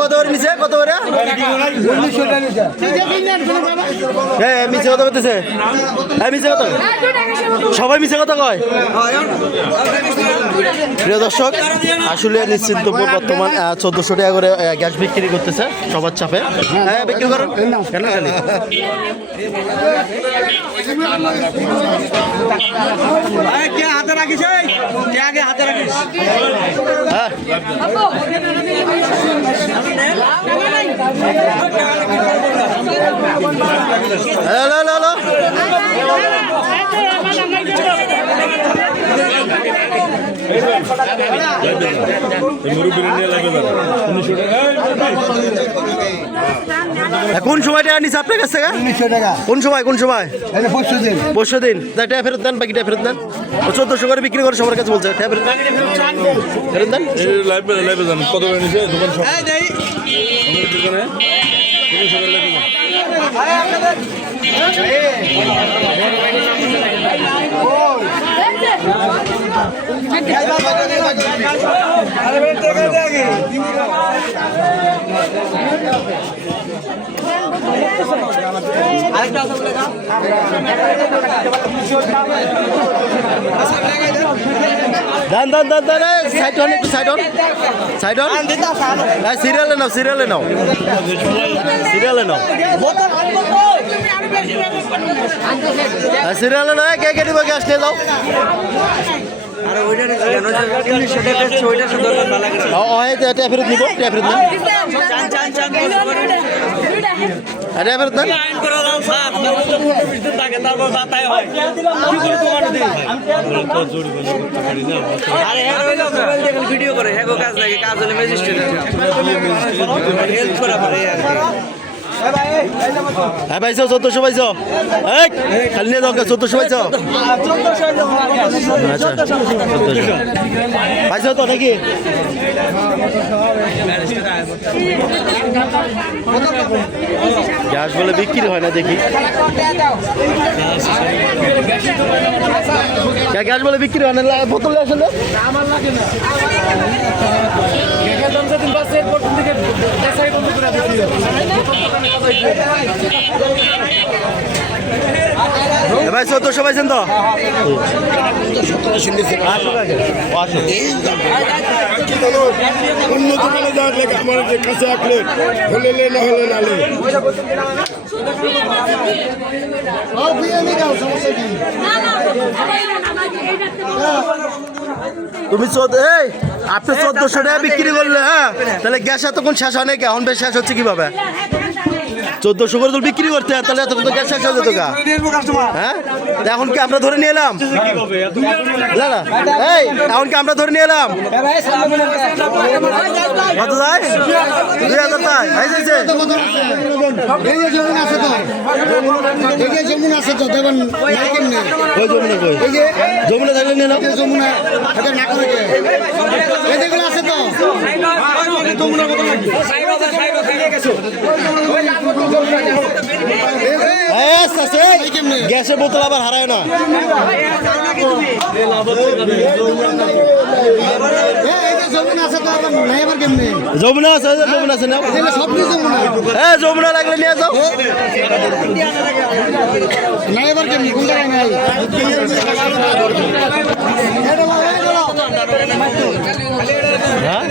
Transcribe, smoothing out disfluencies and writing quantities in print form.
কত করে নিচে কত করে মিছে কথা বলতেছে মিছে কথা সবাই মিছে কথা কয়। প্রিয় দর্শক আসলে নিশ্চিন্তপুর বর্তমান 1400 টাকা করে গ্যাস বিক্রি করতেছে সবার চাপে। হ্যাঁ বিক্রি করেন কেন খালি হাতে রাখিস আগে হাতে রাখিস। হ্যাঁ হ্যালো হ্যালো কোন সময় টাকা নিচ্ছে আপনার কাছ থেকে? 1900 টাকা। কোন সময় কোন সময়? পরশু দিন টাকা ফেরত দেন, বাকিটা ফেরত দেন। 1400 করে বিক্রি করে সবার কাছে বলছে টাকা ফেরত দেন, ফেরত দেন। লাইভে যান কত করে নিছে দোকান সব দোকানে দান দান দান দান সাইড হন একটু সাইড হন সাইড হন সিরিয়ালে নাও সিরিয়ালে নাও সিরিয়ালে নাও সিরিয়ালে নাও কে কে দিব গ্যাস নিয়ে যাও। ফেরত নিব ফেরত দেন ফেরত দেন। ভিডিও করে কাজ লাগে কাজ হলে ম্যাজিস্ট্রেট হেল্প করা পারে। হ্যাঁ পাইছো 1400 পাইছো খালি নিয়ে যাও 1400 পাইছো পাইছো তো নাকি? গ্যাস বলে বিক্রি হয় না দেখি গ্যাস বলে বিক্রি হয় না বোতলে আসলে ভাই 1400 পাইছেন তো? অন্য দোকানে যাওয়ার লেগে আমার কাছে আসলে হলে না হলে নালে তুমি আপনি 1400 টাকা বিক্রি করলে হ্যাঁ তাহলে গ্যাস এতক্ষণ শেষ হয় নাকি? এখন বেশ শেষ হচ্ছে কিভাবে? 1400 করে বিক্রি করতে হয় তাহলে এতক্ষণ তো গ্যাস শেষ হয়ে যেত গা। হ্যাঁ এখন কি আমরা ধরে নিয়ে এলাম? না না এই এখন কি আমরা ধরে নিয়ে এলাম? কত যায়? 2000 টাকা আইছে যমুনা থাকলে নিয়ে নাও। যমুনা না করে আছে তো গ্যাসের বোতল আবার হারায় না। যমুনা আছে যমুনা আছে না যমুনা লাগলে নিয়ে যাও। হ্যাঁ